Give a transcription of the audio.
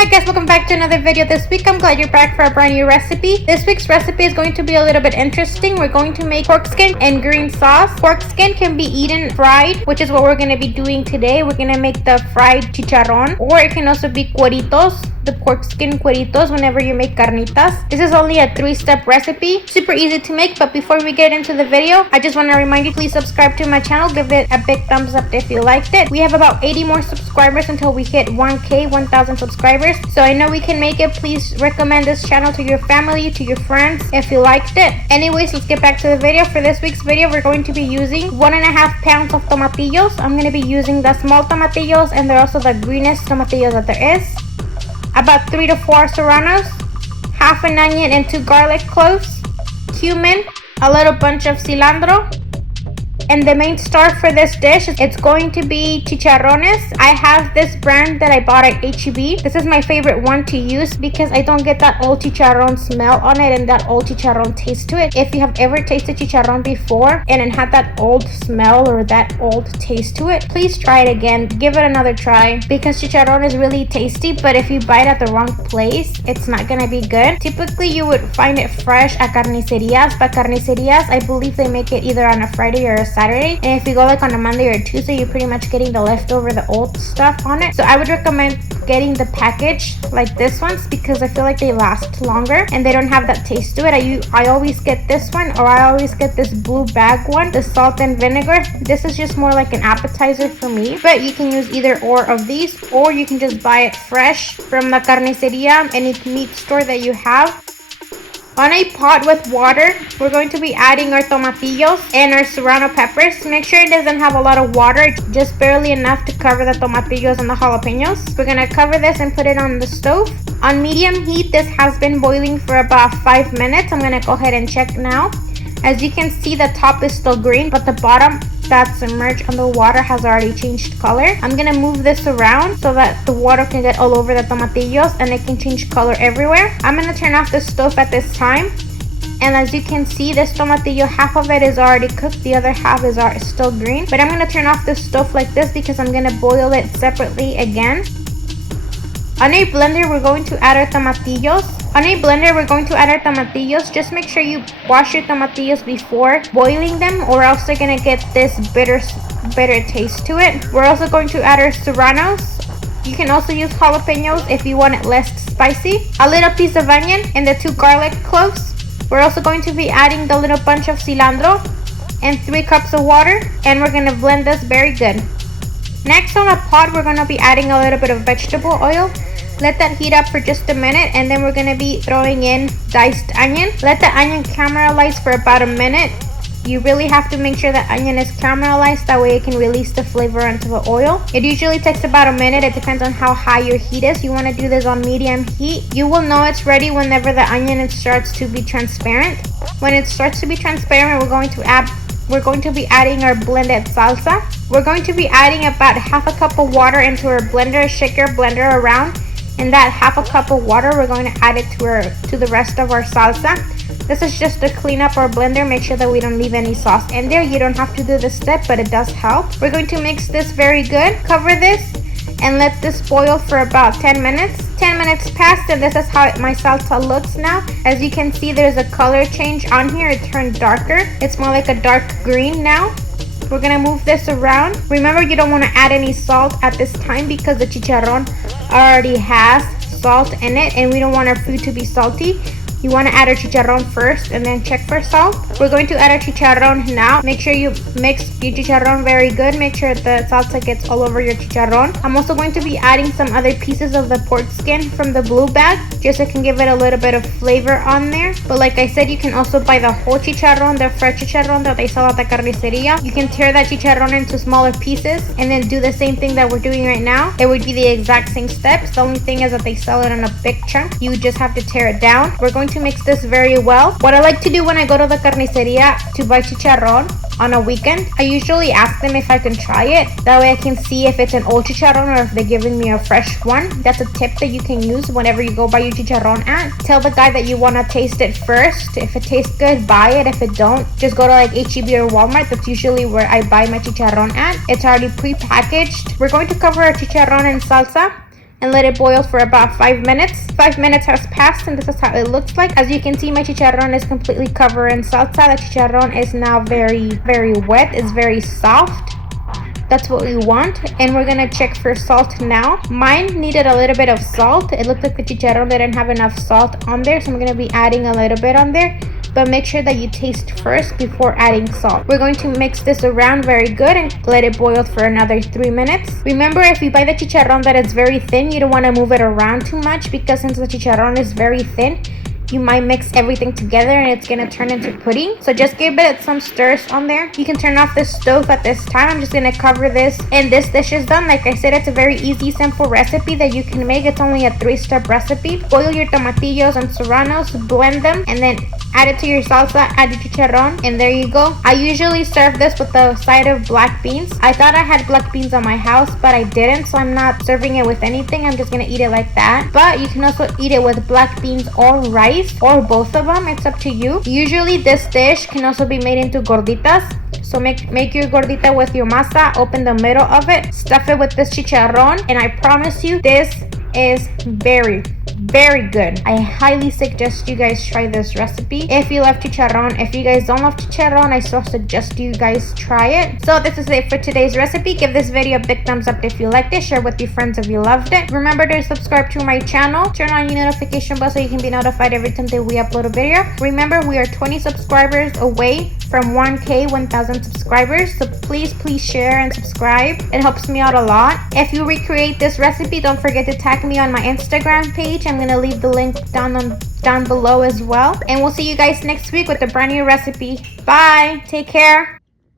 Hi guys, welcome back to another video. This week I'm glad you're back for a brand new recipe. This week's recipe is going to be a little bit interesting. We're going to make pork skin and green sauce. Pork skin can be eaten fried, which is what we're going to be doing today. We're going to make the fried chicharron, or it can also be cueritos, the pork skin cueritos whenever you make carnitas. This is only a 3-step recipe, super easy to make. But before we get into the video, I just want to remind you, please subscribe to my channel, give it a big thumbs up if you liked it. We have about 80 more subscribers until we hit 1,000 subscribers, so I know we can make it. Please recommend this channel to your family, to your friends if you liked it. Anyways, let's get back to the video. For this week's video, we're going to be using 1.5 pounds of tomatillos. I'm going to be using the small tomatillos, and they're also the greenest tomatillos that there is. About 3 to 4 serranos, half an onion and 2 garlic cloves, cumin, a little bunch of cilantro. And the main star for this dish, it's going to be chicharrones. I have this brand that I bought at H-E-B. This is my favorite one to use because I don't get that old chicharron smell on it and that old chicharron taste to it. If you have ever tasted chicharron before and it had that old smell or that old taste to it, please try it again. Give it another try because chicharron is really tasty, but if you buy it at the wrong place, it's not gonna be good. Typically, you would find it fresh at carnicerias, but carnicerias, I believe they make it either on a Friday or a Saturday, and if you go like on a Monday or Tuesday, you're pretty much getting the leftover, the old stuff on it. So I would recommend getting the package like this ones because I feel like they last longer and they don't have that taste to it. I always get this one, or I always get this blue bag one, the salt and vinegar. This is just more like an appetizer for me, but you can use either or of these, or you can just buy it fresh from the carniceria, any meat store that you have. On a pot with water, we're going to be adding our tomatillos and our serrano peppers. Make sure it doesn't have a lot of water, just barely enough to cover the tomatillos and the jalapeños. We're gonna cover this and put it on the stove. On medium heat, this has been boiling for about 5 minutes. I'm gonna go ahead and check now. As you can see, the top is still green, but the bottom that's submerged under water has already changed color. I'm gonna move this around so that the water can get all over the tomatillos and it can change color everywhere. I'm gonna turn off the stove at this time. And as you can see, this tomatillo, half of it is already cooked, the other half is still green. But I'm gonna turn off the stove like this because I'm gonna boil it separately again. On a blender, we're going to add our tomatillos. Just make sure you wash your tomatillos before boiling them, or else they're gonna get this bitter taste to it. We're also going to add our serranos. You can also use jalapeños if you want it less spicy. A little piece of onion and the 2 garlic cloves. We're also going to be adding the little bunch of cilantro and 3 cups of water, and we're gonna blend this very good. Next, on a pot, we're gonna be adding a little bit of vegetable oil. Let that heat up for just a minute, and then we're gonna be throwing in diced onion. Let the onion caramelize for about a minute. You really have to make sure the onion is caramelized, that way it can release the flavor into the oil. It usually takes about a minute. It depends on how high your heat is. You want to do this on medium heat. You will know it's ready whenever the onion starts to be transparent. When it starts to be transparent, we're going to be adding our blended salsa. We're going to be adding about half a cup of water into our blender. Shake your blender around. And that half a cup of water, we're going to add it to the rest of our salsa. This is just to clean up our blender, make sure that we don't leave any sauce in there. You don't have to do this step, but it does help. We're going to mix this very good. Cover this and let this boil for about 10 minutes. 10 minutes passed, and this is how my salsa looks now. As you can see, there's a color change on here. It turned darker. It's more like a dark green now. We're gonna move this around. Remember, you don't want to add any salt at this time because the chicharron already has salt in it, and we don't want our food to be salty. You want to add our chicharron first and then check for salt. We're going to add our chicharron now. Make sure you mix your chicharron very good. Make sure the salsa gets all over your chicharron. I'm also going to be adding some other pieces of the pork skin from the blue bag, just so I can give it a little bit of flavor on there. But like I said, you can also buy the whole chicharron, the fresh chicharron that they sell at the carniceria. You can tear that chicharron into smaller pieces and then do the same thing that we're doing right now. It would be the exact same steps. The only thing is that they sell it in a big chunk. You just have to tear it down. We're going to mix this very well. What I like to do when I go to the carniceria to buy chicharron on a weekend, I usually ask them if I can try it. That way I can see if it's an old chicharron or if they're giving me a fresh one. That's a tip that you can use whenever you go buy your chicharron at. Tell the guy that you want to taste it first. If it tastes good, buy it. If it don't, just go to like H-E-B or Walmart. That's usually where I buy my chicharron at. It's already pre-packaged. We're going to cover our chicharron in salsa. and let it boil for about 5 minutes. 5 minutes has passed and this is how it looks like. As you can see, my chicharron is completely covered in salsa. The chicharron is now very wet. It's very soft. That's what we want. And we're gonna check for salt now. Mine needed a little bit of salt. It looked like the chicharron didn't have enough salt on there, so I'm gonna be adding a little bit on there. But make sure that you taste first before adding salt. We're going to mix this around very good and let it boil for another 3 minutes. Remember, if you buy the chicharron that is very thin, you don't want to move it around too much, because since the chicharron is very thin, you might mix everything together and it's gonna turn into pudding. So just give it some stirs on there. You can turn off the stove at this time. I'm just gonna cover this and this dish is done. Like I said, it's a very easy, simple recipe that you can make. It's only a 3-step recipe. Boil your tomatillos and serranos, blend them, and then add it to your salsa, add your chicharron, and there you go. I usually serve this with a side of black beans. I thought I had black beans on my house, but I didn't, so I'm not serving it with anything. I'm just gonna eat it like that. But you can also eat it with black beans or rice, or both of them. It's up to you. Usually this dish can also be made into gorditas. So make your gordita with your masa, open the middle of it, stuff it with this chicharron, and I promise you this is very good. I highly suggest you guys try this recipe if you love chicharron. If you guys don't love chicharron, I still suggest you guys try it. So this is it for today's recipe. Give this video a big thumbs up if you liked it. Share with your friends if you loved it. Remember to subscribe to my channel. Turn on your notification bell so you can be notified every time that we upload a video. Remember, we are 20 subscribers away from 1,000 subscribers. So please share and subscribe. It helps me out a lot. If you recreate this recipe, don't forget to tag me on my Instagram page. I'm gonna leave the link down below as well. And we'll see you guys next week with a brand new recipe. Bye. Take care.